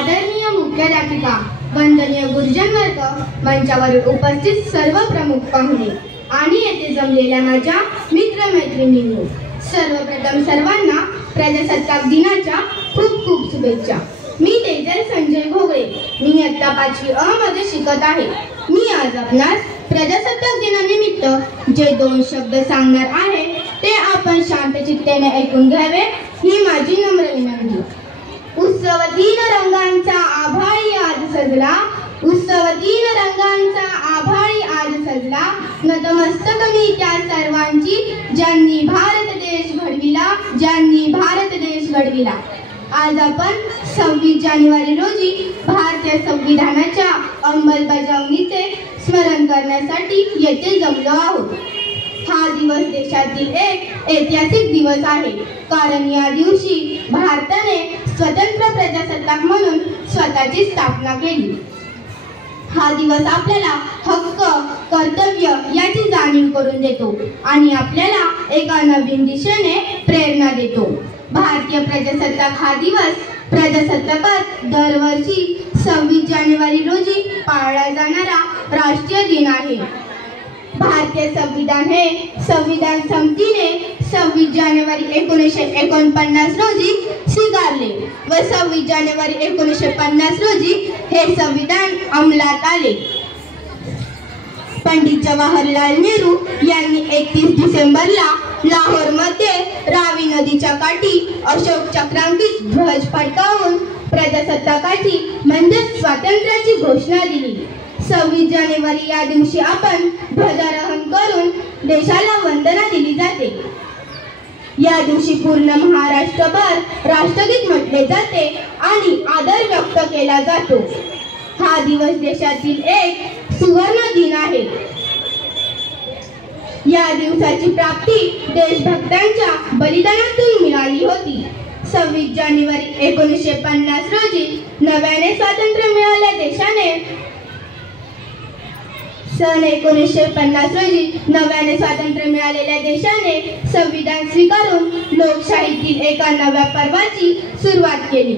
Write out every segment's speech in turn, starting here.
आदरणीय मुख्याध्यापिका, वंदनीय गुरुजन वर्ग, मंचावर उपस्थित सर्व प्रमुख पाहुणे आणि येथे जमलेल्या माझ्या मित्रमैत्रिणींनो, सर्वप्रथम सर्वांना प्रजासत्ताक दिनाच्या खूप खूप शुभेच्छा। मी तेजल संजय घोगळे, मी इयत्ता 5वी अ मध्ये शिकत आहे। मी आज आपणास प्रजासत्ताक दिनानिमित्त जे 2 शब्द सांगणार आहे ते आपण शांतचित्तेने ऐकून घ्यावे ही माझी नम्र विनंती। उत्सव 3 रंगांचा आभाळी आज सजला, उत्सव 3 रंगांचा आभाळी आज सजला, नतमस्तक मी त्या सर्वांची ज्यांनी भारत देश घडविला, ज्यांनी भारत देश घडविला। आज आपण 26 जानेवारी रोजी भारतीय संविधानाच्या अंमलबजावणीचे स्मरण करण्यासाठी येथे जमलो आहोत। हा दिवस देशातील एक ऐतिहासिक दिवस आहे, कारण या दिवशी भारताने स्वतंत्र प्रजासत्ताक म्हणून स्वतःची स्थापना केली। हा दिवस आपल्याला हक्क, कर्तव्य याची जाणीव करून देतो आणि आपल्याला एका नवीन दिशेने प्रेरणा देतो। भारतीय प्रजासत्ताक हा दिवस प्रजासत्ताकात दरवर्षी 26 जानेवारी रोजी पाळला जाणारा राष्ट्रीय दिन आहे। भारतीय संविधान हे संविधान समितीने 26 जानेवारी 1949 रोजी स्वीकारले व 26 जानेवारी 1950 रोजी हे संविधान अंमलात आले। पंडित जवाहरलाल नेहरू यांनी 31 डिसेंबरला लाहोरमध्ये रावी नदीच्या काठी अशोक चक्रांकित ध्वज फडकावून प्रजासत्ताकाची म्हणजे स्वातंत्र्याची घोषणा दिली। 26 जानेवारी या दिवशी आपण ध्वजारोहण करून देशाला वंदना दिली जाते। या दिवशी पूर्ण महाराष्ट्रभर राष्ट्रगीत म्हटले जाते आणि आदर व्यक्त केला जातो। हा दिवस देशातील एक सुवर्ण दिन आहे। या दिवसाची प्राप्ती देशभक्तांच्या बलिदानातून मिळाली होती। 26 जानेवारी 1950 रोजी नव्याने स्वातंत्र्य मिळालेल्या देशाने सन 1950 रोजी नव्याने स्वातंत्र्य मिळालेल्या देशाने संविधान स्वीकारून लोकशाहीतील एका नव्या पर्वाची सुरुवात केली।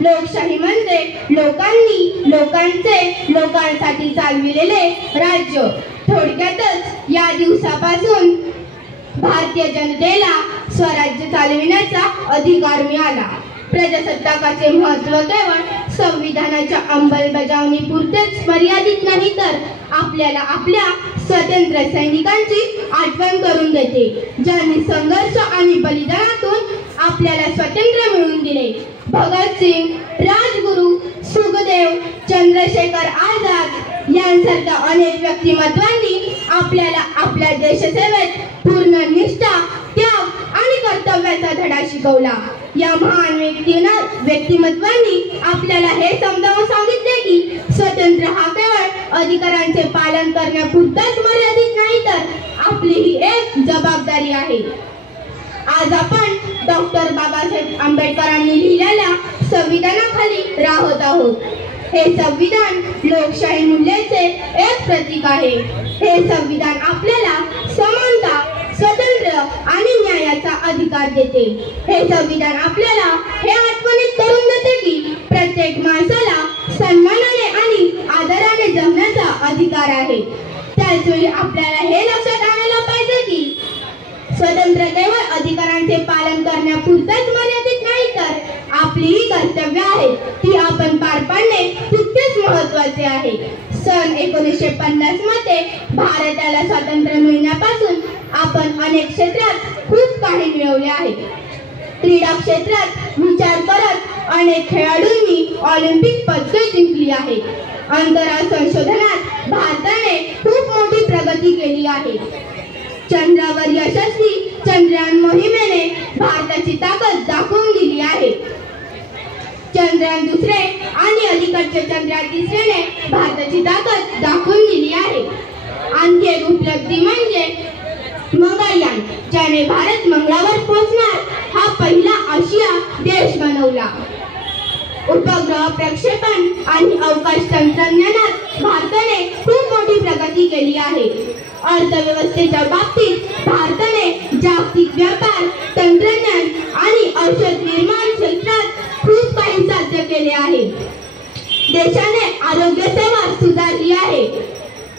लोकशाही म्हणजे लोकांनी लोकांचे लोकांसाठी चालविलेले राज्य। थोडक्यातच या दिवसापासून भारतीय जनतेला स्वराज्य चालविण्याचा अधिकार मिळाला। प्रजासत्ताकाचे महत्त्व केवळ संविधानाच्या अंमलबजावणीपुरतेच मर्यादित नाही, तर आपल्याला आपल्या स्वातंत्र्य सैनिकांची आठवण करून देते, ज्यांनी संघर्ष आणि बलिदानातून आपल्याला स्वातंत्र्य मिळवून दिले। भगतसिंग, राजगुरू, सुखदेव, चंद्रशेखर आझाद यांसारख्या अनेक व्यक्तिमत्वांनी आपल्याला आपल्या देशसेवेत पूर्ण निष्ठा, त्याग आणि कर्तव्याचा धडा शिकवला। या महान व्यक्तिमत्वांनी आपल्याला हे समजावून सांगितले की स्वातंत्र्य हा केवळ अधिकारांचे पालन करण्यापुरताच मर्यादित नाही, तर आपली ही एक जबाबदारी आहे। आज आपण डॉक्टर बाबासाहेब आंबेडकरांनी लिहिलेल्या संविधानाखाली राहत आहोत। हे संविधान लोकशाही मूल्याचे एक प्रतीक आहे। हे संविधान आपल्याला समानता, स्वातंत्र्य आणि न्यायाचा अधिकार देते। हे संविधान आपल्याला हे आठवणीत करून देते की प्रत्येक माणसाला सन्मानाने आणि आदराने जगण्याचा अधिकार आहे। त्याचवेळी आपल्याला हे लक्षात आणायला पाहिजे की स्वातंत्र्य केवळ अधिकारांचे पालन करण्यापुरतेच मर्यादित नाही, तर आपली ही कर्तव्य आहेत ती आपण पार पाडणे तितकेच महत्त्वाचे आहे। सन 1950 मध्ये भारताला स्वातंत्र्य मिळण्यापासून आपण अनेक क्षेत्रात खूप काही मिळवले आहे। क्रीडा क्षेत्रात विचार करत अनेक खेळाडूंनी ऑलिम्पिक पदके जिंकली आहेत। अंतराळ संशोधनात भारताने खूप मोठी प्रगती केली आहे। चंद्रावर यशस्वी चंद्रयान मोहिमेने भारताची ताकद दाखवून दिली आहे। चंद्रयान 2 आणि अलीकडचे चंद्रयान 3ने भारताची ताकद दाखवून दिली आहे। आणखी एक उपलब्धी म्हणजे मंगळयान, ज्याने भारत मंगळावर पोहोचणार हा पहिला आशिया देश बनवला। उपग्रह प्रक्षेपण आणि अवकाश तंत्रज्ञानात भारताने खूप मोठी प्रगती केली आहे। अर्थव्यवस्थेच्या बाबतीत भारताने जागतिक व्यापार, तंत्रज्ञान आणि औषध निर्माण क्षेत्रात खूप काही साध्य केले आहे. देशाने आरोग्य सेवा सुधारली आहे,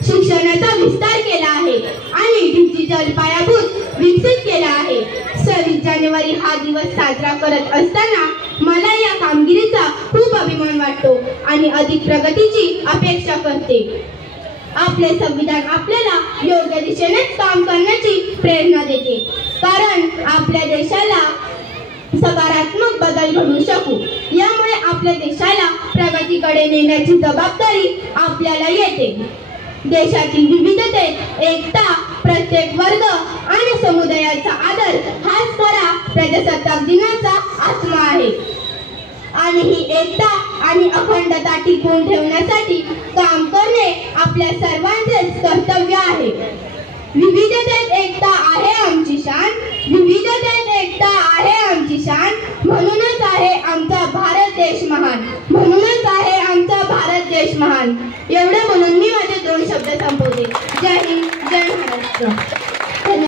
शिक्षणाचा विस्तार केला आहे आणि डिजिटल पायाभूत विकसित केला आहे. 26 जानेवारी हा दिवस साजरा करत असताना मला या कामगिरीचा खूप अभिमान वाटतो आणि अधिक प्रगतीची अपेक्षा करते. आपले संविधान आपल्याला योग्य दिशेनेच काम करण्याची प्रेरणा देते, कारण आपल्या देशाला सकारात्मक बदल घडवू शकू. यामुळे आपल्या देशाला प्रगतीकडे नेण्याची जबाबदारी आपल्याला येते. देशातील विविधतेत एकता, प्रत्येक वर्ग आणि समुदायाचा आदर हाच खरा प्रजासत्ताक दिनाचा आत्मा आहे. आणि ही एकता आणि अखंडता टिकवून ठेवण्यासाठी काम करणे आपल्या सर्वांचेच कर्तव्य आहे. विविधतेत एकता आहे आमची शान, विविधतेत एकता आहे आमची शान, म्हणूनच आहे आमचा भारत देश महान, म्हणूनच आहे आमचा भारत देश महान. एवढं म्हणून मी माझे 2 शब्द संपवते. जय हिंद, जय महाराष्ट्र.